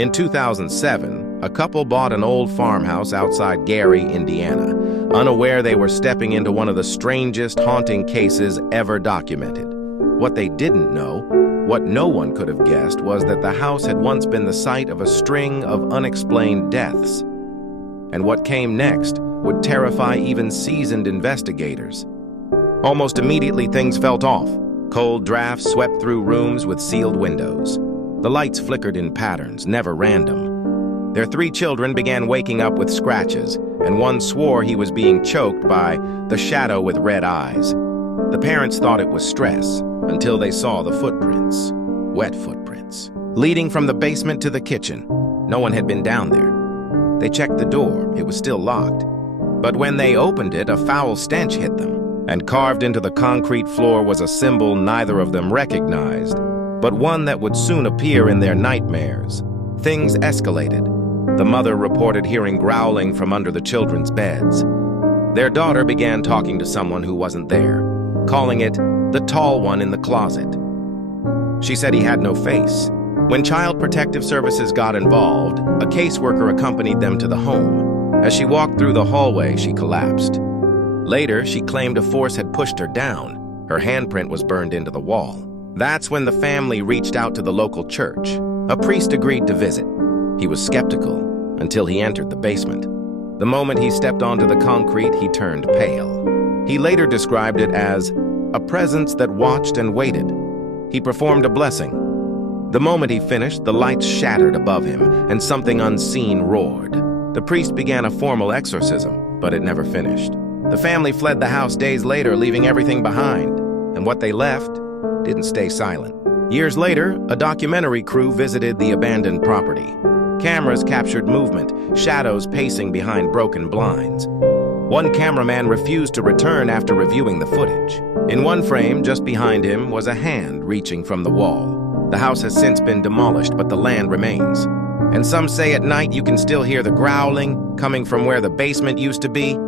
In 2007, a couple bought an old farmhouse outside Gary, Indiana, unaware they were stepping into one of the strangest haunting cases ever documented. What they didn't know, what no one could have guessed, was that the house had once been the site of a string of unexplained deaths. And what came next would terrify even seasoned investigators. Almost immediately, things felt off. Cold drafts swept through rooms with sealed windows. The lights flickered in patterns, never random. Their 3 children began waking up with scratches, and one swore he was being choked by the shadow with red eyes. The parents thought it was stress, until they saw the footprints, wet footprints, leading from the basement to the kitchen. No one had been down there. They checked the door, it was still locked. But when they opened it, a foul stench hit them, and carved into the concrete floor was a symbol neither of them recognized, but one that would soon appear in their nightmares. Things escalated. The mother reported hearing growling from under the children's beds. Their daughter began talking to someone who wasn't there, calling it the tall one in the closet. She said he had no face. When Child Protective Services got involved, a caseworker accompanied them to the home. As she walked through the hallway, she collapsed. Later, she claimed a force had pushed her down. Her handprint was burned into the wall. That's when the family reached out to the local church. A priest agreed to visit. He was skeptical until he entered the basement. The moment he stepped onto the concrete, he turned pale. He later described it as a presence that watched and waited. He performed a blessing. The moment he finished, the lights shattered above him, and something unseen roared. The priest began a formal exorcism, but it never finished. The family fled the house days later, leaving everything behind, and what they left didn't stay silent. Years later, a documentary crew visited the abandoned property. Cameras captured movement, shadows pacing behind broken blinds. One cameraman refused to return after reviewing the footage. In one frame, just behind him, was a hand reaching from the wall. The house has since been demolished, but the land remains. And some say at night you can still hear the growling coming from where the basement used to be.